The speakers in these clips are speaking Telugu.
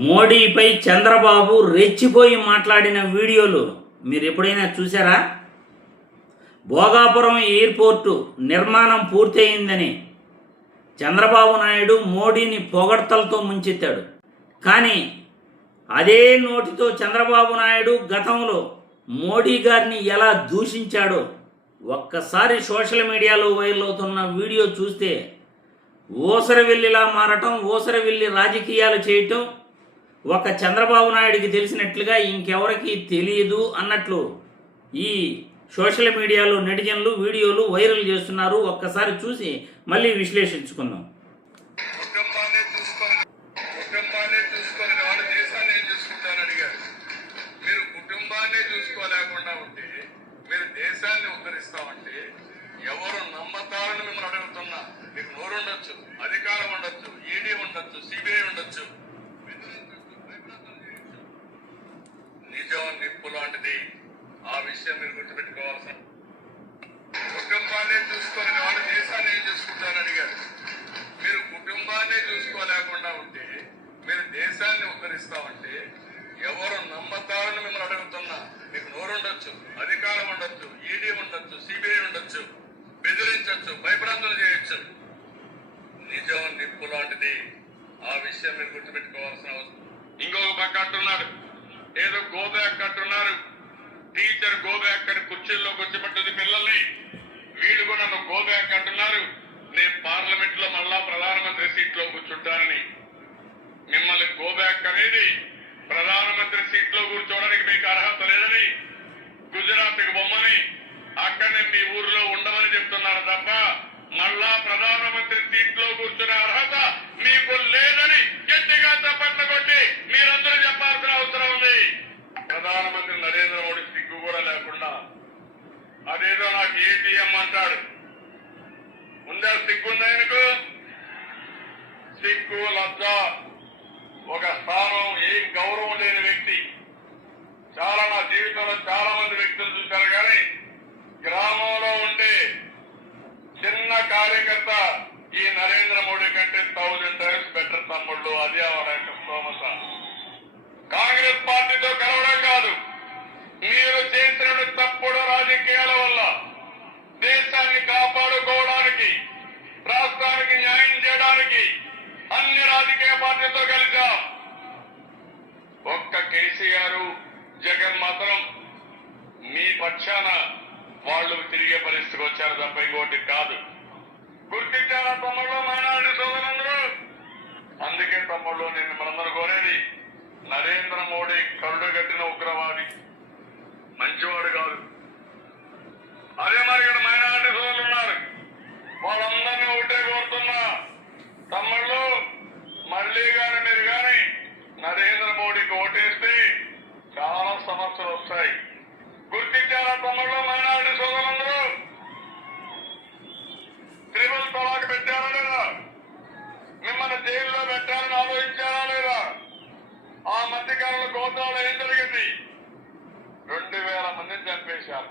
మోడీపై చంద్రబాబు రెచ్చిపోయి మాట్లాడిన వీడియోలు మీరు ఎప్పుడైనా చూసారా? భోగాపురం ఎయిర్పోర్టు నిర్మాణం పూర్తయిందని చంద్రబాబు నాయుడు మోడీని పొగడ్తలతో ముంచెత్తాడు. కానీ అదే నోటితో చంద్రబాబు నాయుడు గతంలో మోడీ గారిని ఎలా దూషించాడో ఒక్కసారి సోషల్ మీడియాలో వైరల్ అవుతున్న వీడియో చూస్తే ఊసరవెల్లిలా మారటం, ఊసరవెల్లి రాజకీయాలు చేయటం ఒక చంద్రబాబు నాయుడికి తెలిసినట్లుగా ఇంకెవరికి తెలియదు అన్నట్లు ఈ సోషల్ మీడియాలో నెటిజన్లు వీడియోలు వైరల్ చేస్తున్నారు. ఒక్కసారి చూసి మళ్ళీ విశ్లేషించుకుందాం. చూసుకోలేకుండా ఉంటే మీరు దేశాన్ని ఉద్ధరిస్తామంటే ఎవరు నమ్మతారని మిమ్మల్ని అడుగుతున్నా. మీకు నోరు ఉండొచ్చు, అధికారం ఉండొచ్చు, ఈడీ ఉండొచ్చు, సిబిఐ ఉండొచ్చు. నిజం నిప్పు లాంటిది. ఆ విషయం మీరు గుర్తుపెట్టుకోవాల్సిన. కుటుంబాన్ని చూసుకొని వాళ్ళు దేశాన్ని ఏం చూసుకుంటారని అడిగారు. మీరు కుటుంబాన్ని చూసుకోలేకుండా ఉంటే మీరు దేశాన్ని ఉద్ధరిస్తామంటే ఎవరు నమ్మతారని మిమ్మల్ని అడుగుతున్నా. మీకు నోరు ఉండొచ్చు, అధికారం ఉండొచ్చు, ఈడీ ఉండొచ్చు, సిబిఐ ఉండొచ్చు, బెదిరించవచ్చు, భయప్రాంతులు చేయొచ్చు. నిజం నిప్పు లాంటిది. ఆ విషయం మీరు గుర్తుపెట్టుకోవాల్సిన అవసరం. ఇంకొక పక్క అంటున్నాడు, ఏదో గో బ్యాక్ అంటున్నారు. టీచర్ గో బ్యాక్ అని కుర్చీల్లో కూర్చోబెట్టింది పిల్లల్ని. వీళ్ళు కూడా నన్ను గో బ్యాక్ అంటున్నారు. నేను పార్లమెంట్ లో మళ్ళా ప్రధానమంత్రి సీట్ లో కూర్చుంటానని. మిమ్మల్ని గో బ్యాక్ అనేది ప్రధానమంత్రి సీట్ లో కూర్చోవడానికి మీకు అర్హత లేదని, గుజరాత్ కు బొమ్మని అక్కడనే మీ ఊర్లో ఉండమని చెప్తున్నారు తప్ప మళ్ళా ప్రధానమంత్రి సీట్ లో కూర్చునే అర్హత మీకు లేదని గట్టిగా చప్పట్లు కొట్టి మీరందరూ చెప్పాల్సిన అవసరం ఉంది. ప్రధానమంత్రి నరేంద్ర మోడీ సిగ్గు కూడా లేకుండా అదేదో నాకు ఏటీఎం అంటాడు. ఉందా సిగ్గుందా ఆయనకు? సిగ్గు, లజ్జ, ఒక స్థానం, ఏం గౌరవం లేని వ్యక్తి. చాలా నా జీవితంలో చాలా మంది వ్యక్తులు చూశారు, కానీ గ్రామంలో ఉండే చిన్న కార్యకర్త ఈ నరేంద్ర మోడీ కంటే 1000 times బెటర్ తమ్ముళ్ళు. అదే వాళ్ళ యొక్క స్తోమత. కాంగ్రెస్ పార్టీతో కలవడం కాదు, మీరు చేసిన తప్పుడు రాజకీయాల వల్ల దేశాన్ని కాపాడుకోవడానికి, రాష్ట్రానికి న్యాయం చేయడానికి అన్ని రాజకీయ పార్టీలతో కలిసాం. ఒక్క కేసీఆర్, జగన్ మాత్రం మీ పక్షాన వాళ్ళు తిరిగే పరిస్థితికి వచ్చారు తప్ప ఇంకోటి కాదు. గుర్తించారా తమ్ముళ్ళు, మైనారిటీ సోదరులందరూ? అందుకే తమ్ముళ్ళు నేను మనందరూ కోరేది, నరేంద్ర మోడీ కరుడు కట్టిన ఉగ్రవాది, మంచివాడు కాదు. అదే మరి ఇక్కడ మైనారిటీ సోదరులు ఉన్నారు, వాళ్ళందరినీ ఒకటే కోరుతున్నా, తమ్ముళ్ళు మళ్ళీ గాని మీరు గాని నరేంద్ర మోడీకి ఓటేస్తే చాలా సమస్యలు వస్తాయి. గుర్తించారా తమ్ముళ్ళు, మైనారిటీ సోదరులందరూ? త్రిపుల్ తలాక్ పెట్టారా లేదా? మిమ్మల్ని జైల్లో పెట్టారని ఆలోచించారా లేదా? ఆ మధ్యకాలంలో గోదావరిలో ఏం జరిగింది? 2000 మందిని చంపేశారు.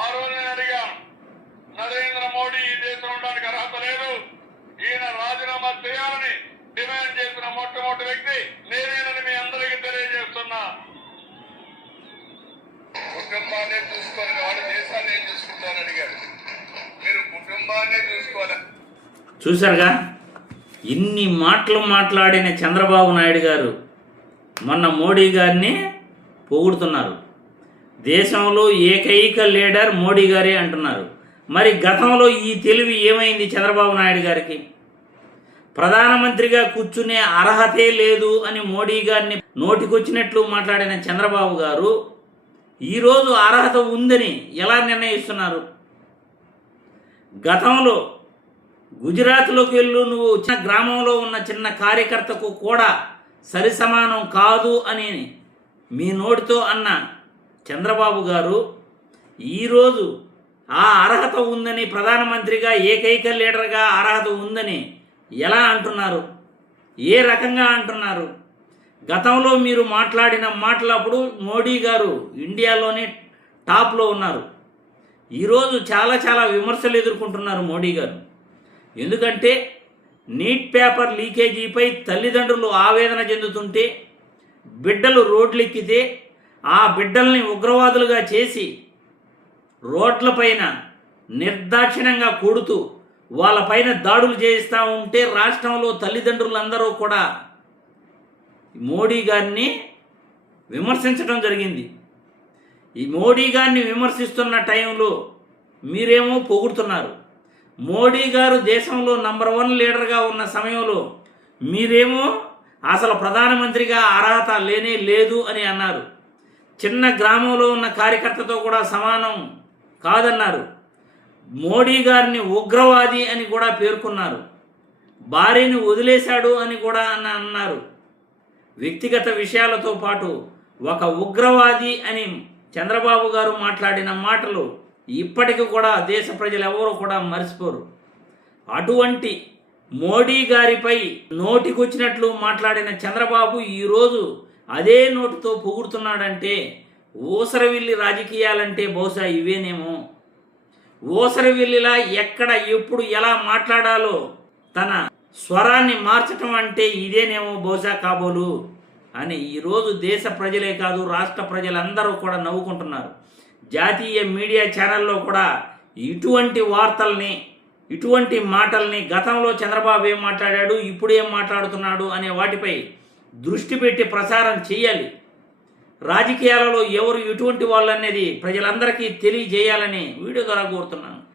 ఆ రోజు నేను అడిగాను, నరేంద్ర మోడీ ఈ దేశం ఉండడానికి అర్హత లేదు, ఈయన రాజీనామా చేయాలని డిమాండ్ చేసిన మొట్టమొదటి వ్యక్తి నేనేనని మీ అందరికీ తెలియజేస్తున్నా. కుటుంబాన్ని చూసుకొని వాడు దేశాన్ని ఏం చూసుకుంటారని అడిగారు. మీరు కుటుంబాన్ని చూసుకోవాలి. చూశారుగా, ఇన్ని మాటలు మాట్లాడిన చంద్రబాబు నాయుడు గారు మొన్న మోడీ గారిని పొగుడుతున్నారు. దేశంలో ఏకైక లీడర్ మోడీ గారే అంటున్నారు. మరి గతంలో ఈ తెలివి ఏమైంది చంద్రబాబు నాయుడు గారికి? ప్రధానమంత్రిగా కూర్చునే అర్హతే లేదు అని మోడీ గారిని నోటికొచ్చినట్లు మాట్లాడిన చంద్రబాబు గారు ఈరోజు అర్హత ఉందని ఎలా నిర్ణయిస్తున్నారు? గతంలో గుజరాత్లోకి వెళ్ళు, నువ్వు చిన్న గ్రామంలో ఉన్న చిన్న కార్యకర్తకు కూడా సరిసమానం కాదు అని మీ నోటితో అన్న చంద్రబాబు గారు ఈరోజు ఆ అర్హత ఉందని, ప్రధానమంత్రిగా ఏకైక లీడర్గా అర్హత ఉందని ఎలా అంటున్నారు? ఏ రకంగా అంటున్నారు? గతంలో మీరు మాట్లాడిన మాటలప్పుడు మోడీ గారు ఇండియాలోనే టాప్లో ఉన్నారు. ఈరోజు చాలా విమర్శలు ఎదుర్కొంటున్నారు మోడీ గారు. ఎందుకంటే నీట్ పేపర్ లీకేజీపై తల్లిదండ్రులు ఆవేదన చెందుతుంటే బిడ్డలు రోడ్లెక్కితే ఆ బిడ్డల్ని ఉగ్రవాదులుగా చేసి రోడ్లపైన నిర్దాక్షిణ్యంగా కొడుతూ వాళ్ళపైన దాడులు చేయిస్తూ ఉంటే రాష్ట్రంలో తల్లిదండ్రులందరూ కూడా మోడీ గారిని విమర్శించడం జరిగింది. ఈ మోడీ గారిని విమర్శిస్తున్న టైంలో మీరేమో పొగుడుతున్నారు. మోడీ గారు దేశంలో నంబర్ 1 లీడర్గా ఉన్న సమయంలో మీరేమో అసలు ప్రధానమంత్రిగా అర్హత లేనే లేదు అని అన్నారు. చిన్న గ్రామంలో ఉన్న కార్యకర్తతో కూడా సమానం కాదన్నారు. మోడీ గారిని ఉగ్రవాది అని కూడా పేర్కొన్నారు. భార్యని వదిలేశాడు అని కూడా అన్నారు. వ్యక్తిగత విషయాలతో పాటు ఒక ఉగ్రవాది అని చంద్రబాబు గారు మాట్లాడిన మాటలు ఇప్పటికీ కూడా దేశ ప్రజలు ఎవరూ కూడా మర్చిపోరు. అటువంటి మోడీ గారిపై నోటికొచ్చినట్లు మాట్లాడిన చంద్రబాబు ఈరోజు అదే నోటితో పొగుడుతున్నాడంటే ఊసరవిల్లి రాజకీయాలంటే బహుశా ఇవేనేమో. ఊసరవిల్లిలా ఎక్కడ ఎప్పుడు ఎలా మాట్లాడాలో తన స్వరాన్ని మార్చటం అంటే ఇదేనేమో బహుశా కాబోలు అని ఈరోజు దేశ ప్రజలే కాదు రాష్ట్ర ప్రజలందరూ కూడా నవ్వుకుంటున్నారు. జాతీయ మీడియా ఛానల్లో కూడా ఇటువంటి వార్తల్ని ఇటువంటి మాటల్ని గతంలో చంద్రబాబు ఏం మాట్లాడాడు ఇప్పుడు ఏం మాట్లాడుతున్నాడు అనే వాటిపై దృష్టి పెట్టి ప్రచారం చేయాలి. రాజకీయాలలో ఎవరు ఎటువంటి వాళ్ళు అనేది ప్రజలందరికీ తెలియజేయాలని వీడియో ద్వారా కోరుతున్నాను.